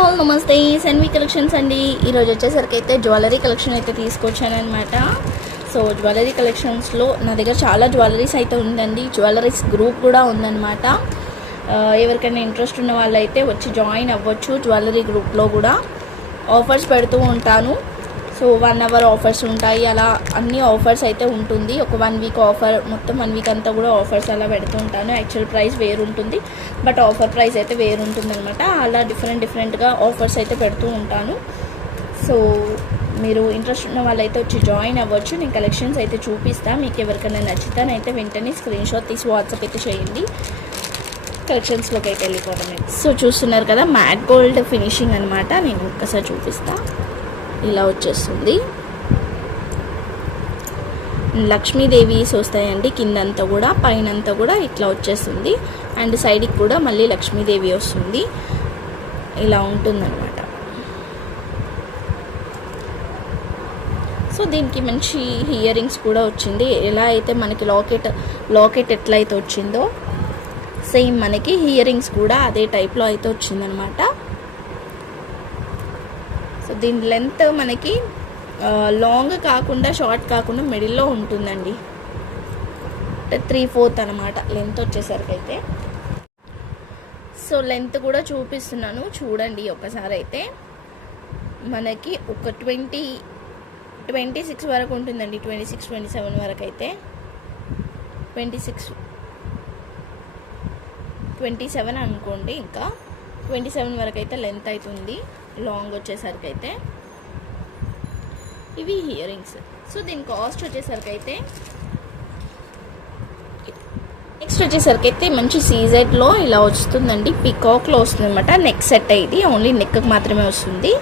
All నమస్తే N V collections అండి. ఈరోజు వచ్చేసరికి అయితే జ్యువెలరీ కలెక్షన్ అయితే తీసుకొచ్చాను అనమాట. సో జ్యువెలరీ కలెక్షన్స్లో నా దగ్గర చాలా జ్యువెలరీస్ అయితే ఉందండి. జ్యువెలరీస్ గ్రూప్ కూడా ఉందన్నమాట. ఎవరికైనా ఇంట్రెస్ట్ ఉన్న వాళ్ళు అయితే వచ్చి జాయిన్ అవ్వచ్చు. జ్యువెలరీ గ్రూప్లో కూడా ఆఫర్స్ పెడుతూ ఉంటాను. సో 1 hour ఆఫర్స్ ఉంటాయి. అలా అన్ని ఆఫర్స్ అయితే ఉంటుంది. ఒక 1 week ఆఫర్, మొత్తం 1 week అంతా కూడా ఆఫర్స్ అలా పెడుతూ ఉంటాను. యాక్చువల్ ప్రైస్ వేరు ఉంటుంది, బట్ ఆఫర్ ప్రైస్ అయితే వేరు ఉంటుంది అనమాట. అలా డిఫరెంట్గా ఆఫర్స్ అయితే పెడుతూ ఉంటాను. సో మీరు ఇంట్రెస్ట్ ఉన్న వాళ్ళైతే వచ్చి జాయిన్ అవ్వచ్చు. నేను కలెక్షన్స్ అయితే చూపిస్తాను. మీకు ఎవరికైనా నచ్చితేనైతే వెంటనే స్క్రీన్షాట్ తీసి వాట్సాప్ అయితే చేయండి. కలెక్షన్స్లోకి అయితే వెళ్ళిపోవడమే. సో చూస్తున్నారు కదా, మ్యాట్ గోల్డ్ ఫినిషింగ్ అనమాట. నేను ఒక్కసారి చూపిస్తాను. ఇలా వచ్చేస్తుంది. లక్ష్మీదేవీస్ వస్తాయండి కిందంతా కూడా, పైనంతా కూడా ఇట్లా వచ్చేస్తుంది. అండ్ సైడ్కి కూడా మళ్ళీ లక్ష్మీదేవి వస్తుంది. ఇలా ఉంటుందన్నమాట. సో దీనికి మంచి ఇయర్ రింగ్స్ కూడా వచ్చింది. ఎలా అయితే మనకి లాకెట్ ఎట్లయితే వచ్చిందో సేమ్ మనకి ఇయర్ రింగ్స్ కూడా అదే టైప్లో అయితే వచ్చిందనమాట. సో దీని లెంత్ మనకి లాంగ్ కాకుండా షార్ట్ కాకుండా మిడిల్లో ఉంటుందండి. 3/4 అనమాట లెంత్ వచ్చేసరికి అయితే. సో లెంత్ కూడా చూపిస్తున్నాను చూడండి ఒకసారి. అయితే మనకి ఒక 26 వరకు ఉంటుందండి. 26-27 వరకు అయితే. 27 అనుకోండి. ఇంకా 27 వరకు అయితే లెంత్ అవుతుంది లాంగ్ వచ్చేసరికి అయితే. ఇవి ఇయర్ రింగ్స్. సో దీని కాస్ట్ వచ్చేసరికి అయితే నెక్స్ట్ వచ్చేసరికి అయితే మంచి సీజెడ్లో ఇలా వస్తుందండి. పికాక్లో వస్తుంది అనమాట. నెక్ సెట్ ఇది ఓన్లీ నెక్కి మాత్రమే వస్తుంది.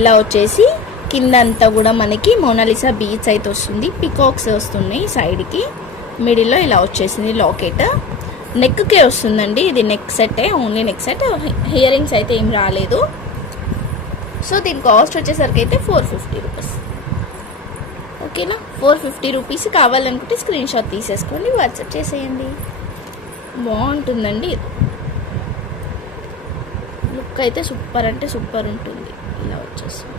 ఇలా వచ్చేసి కింద అంతా కూడా మనకి మోనాలిసా బీడ్స్ అయితే వస్తుంది. పికాక్స్ వస్తున్నాయి సైడ్కి. మిడిల్లో ఇలా వచ్చేసింది లాకెట్. నెక్కే వస్తుందండి. ఇది నెక్ సెట్టే, only neck set. Earrings అయితే ఏం రాలేదు. సో దీని కాస్ట్ వచ్చేసరికి అయితే 450 రూపీస్. ఓకేనా, 450 రూపీస్. కావాలనుకుంటే స్క్రీన్ షాట్ తీసేసుకోండి, వాట్సాప్ చేసేయండి. బాగుంటుందండి. లుక్ అయితే సూపర్ అంటే సూపర్ ఉంటుంది. ఇలా వచ్చేస్తుంది.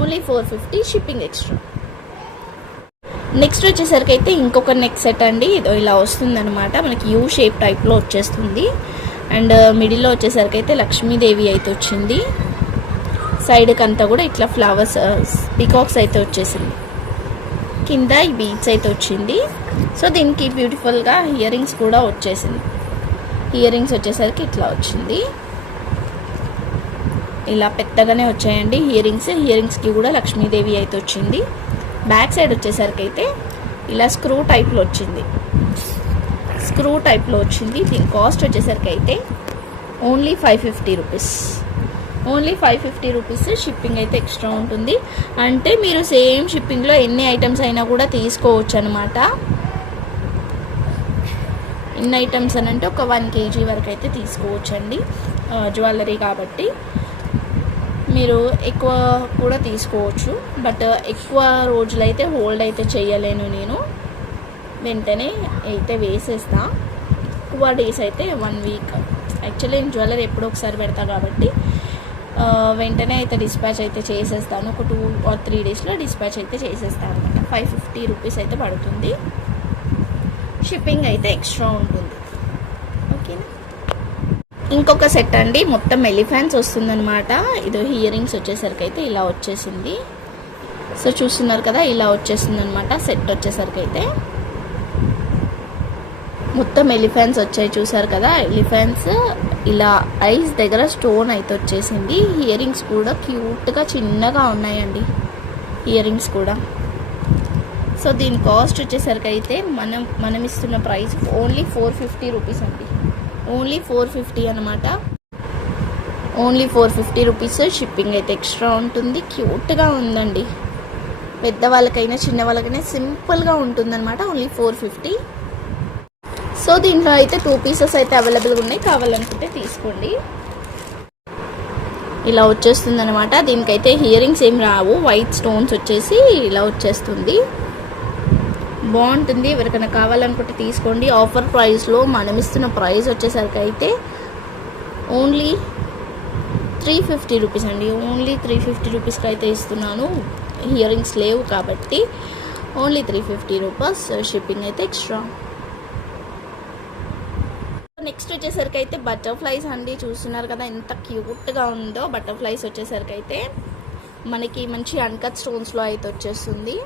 Only 450, shipping extra. నెక్స్ట్ వచ్చేసరికి అయితే ఇంకొక నెక్ సెట్ అండి. ఇది ఇలా వస్తుందన్నమాట. మనకి యూ షేప్ టైప్లో వచ్చేస్తుంది. అండ్ మిడిల్లో వచ్చేసరికి అయితే లక్ష్మీదేవి అయితే వచ్చింది. సైడ్కి అంతా కూడా ఇట్లా ఫ్లవర్స్ పికాక్స్ అయితే వచ్చేసింది. కింద ఈ బీడ్స్ అయితే వచ్చింది. సో దీనికి బ్యూటిఫుల్గా ఇయర్ రింగ్స్ కూడా వచ్చేసింది. ఇయర్ రింగ్స్ వచ్చేసరికి ఇట్లా వచ్చింది. ఇలా పెద్దగానే వచ్చాయండి ఇయర్ రింగ్స్. ఇయర్ రింగ్స్కి కూడా లక్ష్మీదేవి అయితే వచ్చింది. బ్యాక్ సైడ్ వచ్చేసరికి అయితే ఇలా స్క్రూ టైప్లో వచ్చింది. దీని కాస్ట్ వచ్చేసరికి అయితే only 550 rupees. Only 550 rupees. Shipping అయితే ఎక్స్ట్రా ఉంటుంది. అంటే మీరు సేమ్ షిప్పింగ్లో ఎన్ని ఐటమ్స్ అయినా కూడా తీసుకోవచ్చు అనమాట. ఎన్ని ఐటమ్స్ అని అంటే ఒక 1 kg వరకు అయితే తీసుకోవచ్చు అండి. జ్యువెలరీ కాబట్టి మీరు ఎక్కువ కూడా తీసుకోవచ్చు. బట్ ఎక్కువ రోజులైతే హోల్డ్ అయితే చేయలేను నేను. వెంటనే అయితే వేసేస్తా. ఎక్కువ డేస్ అయితే 1 week. యాక్చువల్లీ నేను జ్యువెలరీ ఎప్పుడో ఒకసారి పెడతా కాబట్టి వెంటనే అయితే డిస్పాచ్ అయితే చేసేస్తాను. ఒక 2 or 3 డేస్లో డిస్పాచ్ అయితే చేసేస్తాను అనమాట. 550 రూపీస్ అయితే పడుతుంది. షిప్పింగ్ అయితే ఎక్స్ట్రా ఉంటుంది. ఓకేనా. ఇంకొక సెట్ అండి. మొత్తం ఎలిఫెంట్స్ వస్తుందన్నమాట. ఇది ఇయర్ రింగ్స్ వచ్చేసరికి అయితే ఇలా వచ్చేసింది. సో చూస్తున్నారు కదా, ఇలా వచ్చేసింది అనమాట సెట్ వచ్చేసరికి అయితే. మొత్తం ఎలిఫెంట్స్ వచ్చాయి చూసారు కదా. ఎలిఫెంట్స్ ఇలా ఐస్ దగ్గర స్టోన్ అయితే వచ్చేసింది. ఇయర్ రింగ్స్ కూడా క్యూట్గా చిన్నగా ఉన్నాయండి ఇయర్ రింగ్స్ కూడా. సో దీని కాస్ట్ వచ్చేసరికి అయితే మనం ఇస్తున్న ప్రైస్ ఓన్లీ 450 రూపీస్ అండి. ఓన్లీ 450 అనమాట. Only 450 rupees. షిప్పింగ్ అయితే ఎక్స్ట్రా ఉంటుంది. క్యూట్గా ఉందండి. పెద్దవాళ్ళకైనా చిన్న వాళ్ళకైనా సింపుల్గా ఉంటుందన్నమాట. ఓన్లీ 450. సో దీంట్లో అయితే 2 pieces అయితే అవైలబుల్గా ఉన్నాయి. కావాలనుకుంటే తీసుకోండి. ఇలా వచ్చేస్తుంది అనమాట. దీనికైతే ఇయర్ రింగ్స్ ఏం రావు. వైట్ స్టోన్స్ వచ్చేసి ఇలా వచ్చేస్తుంది. బాగుంటుంది. ఎవరికైనా కావాలనుకుంటే తీసుకోండి. ఆఫర్ ప్రైస్లో మనం ఇస్తున్న ప్రైస్ వచ్చేసరికి అయితే ఓన్లీ 350 రూపీస్ అండి. ఓన్లీ 350 రూపీస్కి అయితే ఇస్తున్నాను. ఇయర్ రింగ్స్ లేవు కాబట్టి ఓన్లీ 350 రూపీస్. షిప్పింగ్ అయితే ఎక్స్ట్రా. నెక్స్ట్ వచ్చేసరికి అయితే బటర్ఫ్లైస్ అండి. చూస్తున్నారు కదా ఎంత క్యూట్గా ఉందో. బటర్ఫ్లైస్ వచ్చేసరికి అయితే మనకి మంచి అన్కట్ స్టోన్స్లో అయితే వచ్చేస్తుంది.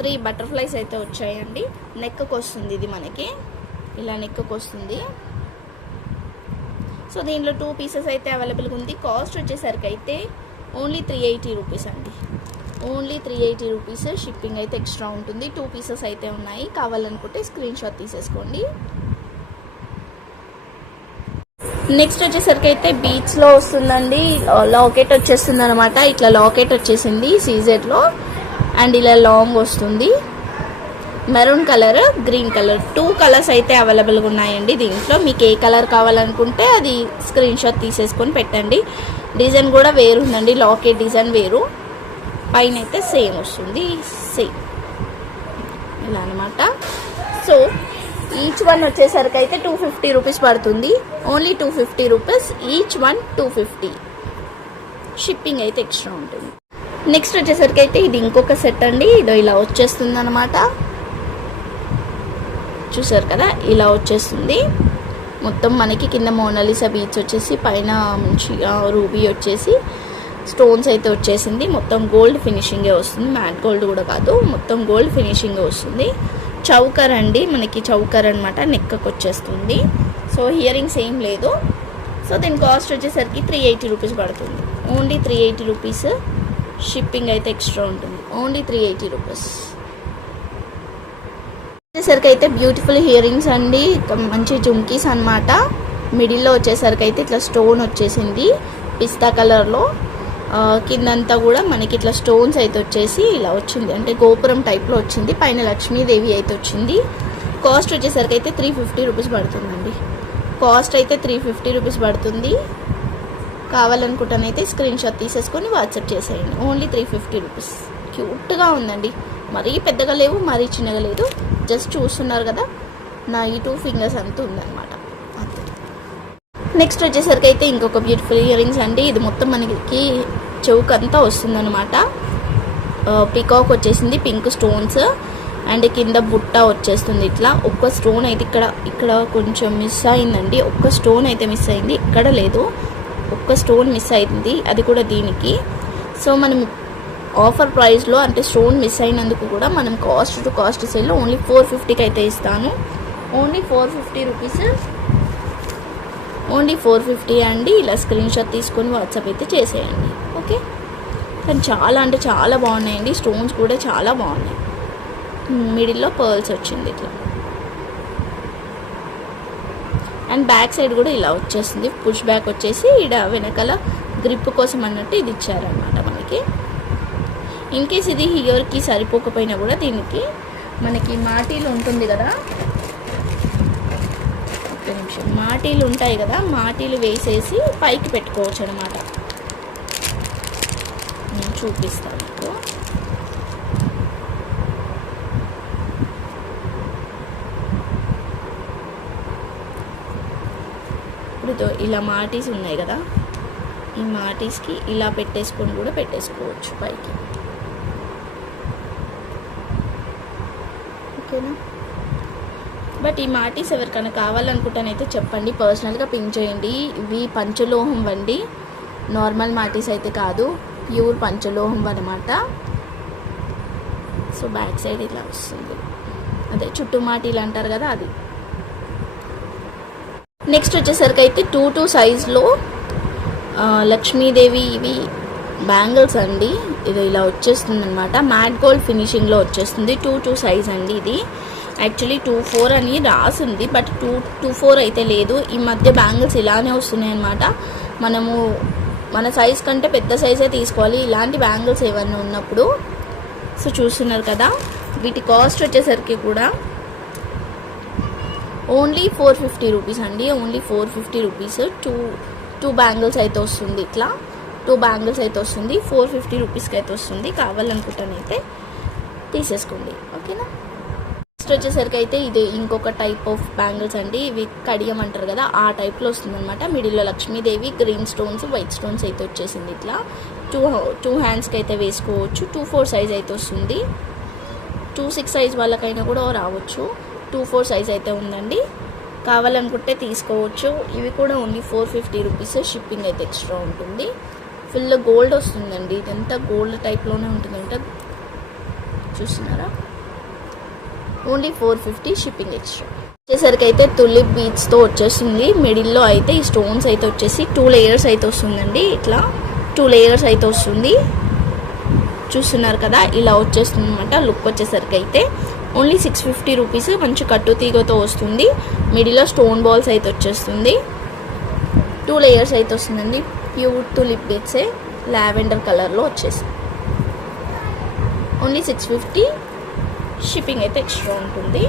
3 బటర్ఫ్లైస్ అయితే వచ్చాయండి. నెక్కి వస్తుంది ఇది మనకి, ఇలా నెక్కి వస్తుంది. సో దీనిలో 2 పీసెస్ అయితే అవైలబుల్గా ఉంది. కాస్ట్ వచ్చేసరికి అయితే ఓన్లీ 380 రూపీస్ అండి. Only 380 rupees. షిప్పింగ్ అయితే ఎక్స్ట్రా ఉంటుంది. 2 పీసెస్ అయితే ఉన్నాయి. కావాలనుకుంటే స్క్రీన్ షాట్ తీసేసుకోండి. నెక్స్ట్ వచ్చేసరికి అయితే బీచ్లో వస్తుందండి. లాకెట్ వచ్చేస్తుంది అనమాట. ఇట్లా లాకెట్ వచ్చేసింది సీజెడ్లో. అండ్ ఇలా లాంగ్ వస్తుంది. Maroon colour, green colour, 2 colours అయితే అవైలబుల్గా ఉన్నాయండి. దీంట్లో మీకు ఏ కలర్ కావాలనుకుంటే అది స్క్రీన్ షాట్ తీసేసుకొని పెట్టండి. డిజైన్ కూడా వేరు ఉందండి. లాకెట్ డిజైన్ వేరు, పైన అయితే సేమ్ వస్తుంది. సేమ్ ఇలా అనమాట. సో ఈచ్ వన్ వచ్చేసరికి అయితే 250 రూపీస్ పడుతుంది. Only 250 rupees. Each one 250. Shipping అయితే ఎక్స్ట్రా ఉంటుంది. నెక్స్ట్ వచ్చేసరికి అయితే ఇది ఇంకొక సెట్ అండి. ఇదో ఇలా వచ్చేస్తుంది అనమాట. చూసారు కదా, ఇలా వచ్చేస్తుంది. మొత్తం మనకి కింద మోనాలిసా బీచ్ వచ్చేసి, పైన మంచిగా రూబీ వచ్చేసి, స్టోన్స్ అయితే వచ్చేసింది. మొత్తం గోల్డ్ ఫినిషింగే వస్తుంది. మ్యాట్ గోల్డ్ కూడా కాదు, మొత్తం గోల్డ్ ఫినిషింగే వస్తుంది. చౌకర్ అండి, మనకి చౌకర్ అనమాట. నెక్కకు వచ్చేస్తుంది. సో ఇయర్ రింగ్స్ ఏం లేదు. సో దీని కాస్ట్ వచ్చేసరికి 380 రూపీస్ పడుతుంది. Only 380 rupees. షిప్పింగ్ అయితే ఎక్స్ట్రా ఉంటుంది. Only 380 rupees. వచ్చేసరికి అయితే బ్యూటిఫుల్ ఇయర్ రింగ్స్ అండి. మంచి జుమ్కీస్ అనమాట. మిడిల్లో వచ్చేసరికి అయితే ఇట్లా స్టోన్ వచ్చేసింది పిస్తా కలర్లో. కిందంతా కూడా మనకి ఇట్లా స్టోన్స్ అయితే వచ్చేసి ఇలా వచ్చింది. అంటే గోపురం టైప్లో వచ్చింది. పైన లక్ష్మీదేవి అయితే వచ్చింది. కాస్ట్ వచ్చేసరికి అయితే 350 రూపీస్ పడుతుందండి. కాస్ట్ అయితే 350 రూపీస్ పడుతుంది. కావాలనుకుంటానైతే స్క్రీన్ షాట్ తీసేసుకొని వాట్సాప్ చేసేయండి. Only 350 rupees. క్యూట్గా ఉందండి. మరీ పెద్దగా లేవు, మరీ చిన్నగా లేదు. జస్ట్ చూస్తున్నారు కదా, నా ఈ 2 ఫింగర్స్ అంతా ఉందన్నమాట. అంతే. నెక్స్ట్ వచ్చేసరికి అయితే ఇంకొక బ్యూటిఫుల్ ఇయర్ రింగ్స్ అండి. ఇది మొత్తం మనకి చౌక్ అంతా వస్తుందన్నమాట. పికాక్ వచ్చేసింది, పింక్ స్టోన్స్, అండ్ కింద బుట్ట వచ్చేస్తుంది. ఇట్లా ఒక్క స్టోన్ అయితే ఇక్కడ కొంచెం మిస్ అయిందండి. ఒక్క స్టోన్ అయితే మిస్ అయింది. ఇక్కడ లేదు, ఒక్క స్టోన్ మిస్ అయింది, అది కూడా దీనికి. సో మనం ఆఫర్ ప్రైస్లో, అంటే స్టోన్ మిస్ అయినందుకు కూడా మనం కాస్ట్ టు కాస్ట్ సేల్లో ఓన్లీ 450కి అయితే ఇస్తాను. Only 450 rupees. ఓన్లీ 450 అండి. ఇలా స్క్రీన్ షాట్ తీసుకొని వాట్సాప్ అయితే చేసేయండి. ఓకే. కానీ చాలా అంటే చాలా బాగున్నాయండి. స్టోన్స్ కూడా చాలా బాగున్నాయి. మిడిల్లో పర్ల్స్ వచ్చింది ఇట్లా. అండ్ బ్యాక్ సైడ్ కూడా ఇలా వచ్చేస్తుంది. పుష్ బ్యాక్ వచ్చేసి ఇక్కడ వెనకాల గ్రిప్ కోసం అన్నట్టు ఇది ఇచ్చారనమాట మనకి. ఇన్ కేస్ ఇది హియర్కి సరిపోకపోయినా కూడా దీనికి మనకి మాటీలు ఉంటుంది కదా, ఒక్క నిమిషం, మాటీలు ఉంటాయి కదా, మాటీలు వేసేసి పైకి పెట్టుకోవచ్చు అనమాట. నేను చూపిస్తాను మీకు. ఇప్పుడు ఇలా మాటీస్ ఉన్నాయి కదా, ఈ మాటీస్కి ఇలా పెట్టేసుకొని కూడా పెట్టేసుకోవచ్చు పైకి. ఓకేనా. బట్ ఈ మాటీస్ ఎవరికైనా కావాలనుకుంటానైతే చెప్పండి, పర్సనల్గా పింక్ చేయండి. ఇవి పంచలోహం వండి, నార్మల్ మాటీస్ అయితే కాదు, ప్యూర్ పంచలోహం అనమాట. సో బ్యాక్ సైడ్ ఇలా వస్తుంది, అదే చుట్టూ మాటీలు అంటారు కదా అది. నెక్స్ట్ వచ్చేసరికి అయితే 2 సైజ్లో లక్ష్మీదేవి ఇవి బ్యాంగిల్స్ అండి. ఇది ఇలా వచ్చేస్తుంది అనమాట. మ్యాట్ గోల్డ్ ఫినిషింగ్లో వచ్చేస్తుంది. 2 సైజ్ అండి. ఇది యాక్చువల్లీ 2-4 అని రాసింది, బట్ 2-4 అయితే లేదు. ఈ మధ్య బ్యాంగిల్స్ ఇలానే వస్తున్నాయి అనమాట. మనము మన సైజ్ కంటే పెద్ద సైజే తీసుకోవాలి ఇలాంటి బ్యాంగిల్స్ ఏమన్నా ఉన్నప్పుడు. సో చూస్తున్నారు కదా, వీటి కాస్ట్ వచ్చేసరికి కూడా ఓన్లీ 450 రూపీస్ అండి. Only 450 rupees. టూ బ్యాంగిల్స్ అయితే వస్తుంది. ఇట్లా 2 బ్యాంగిల్స్ అయితే వస్తుంది. 450 రూపీస్కి అయితే వస్తుంది. కావాలనుకుంటానైతే తీసేసుకోండి. ఓకేనా. నెక్స్ట్ నెక్స్ట్ వచ్చేసరికి అయితే ఇది ఇంకొక టైప్ ఆఫ్ బ్యాంగిల్స్ అండి. ఇవి కడియం అంటారు కదా, ఆ టైప్లో వస్తుంది అనమాట. మిడిల్లో Lakshmidevi, green stones, white stones అయితే వచ్చేసింది. ఇట్లా టూ హ్యాండ్స్కి అయితే వేసుకోవచ్చు. 2-4 సైజ్ అయితే వస్తుంది. 2-6 సైజ్ వాళ్ళకైనా కూడా రావచ్చు. 2-4 సైజ్ అయితే ఉందండి. కావాలనుకుంటే తీసుకోవచ్చు. ఇవి కూడా ఓన్లీ 450 రూపీస్. షిప్పింగ్ అయితే ఎక్స్ట్రా ఉంటుంది. ఫుల్ గోల్డ్ వస్తుందండి. ఇదంతా గోల్డ్ టైప్లోనే ఉంటుందంట. చూస్తున్నారా, ఓన్లీ 450 షిప్పింగ్ ఎక్స్ట్రా. వచ్చేసరికి అయితే తులిప్ బీడ్స్తో వచ్చేస్తుంది. మిడిల్లో అయితే ఈ స్టోన్స్ అయితే వచ్చేసి 2 లేయర్స్ అయితే వస్తుందండి. ఇట్లా 2 లేయర్స్ అయితే వస్తుంది. చూస్తున్నారు కదా, ఇలా వచ్చేస్తుంది అనమాట. లుక్ వచ్చేసరికి అయితే ఓన్లీ 650 రూపీస్. మంచి కట్టు తీగతో వస్తుంది. మిడిల్లో స్టోన్ బాల్స్ అయితే వచ్చేస్తుంది. 2 లేయర్స్ అయితే వస్తుందండి. ప్యూర్ తులిప్ బీడ్సే లావెండర్ కలర్లో వచ్చేసింది. ఓన్లీ 650. షిప్పింగ్ అయితే ఎక్స్ట్రా ఉంటుంది.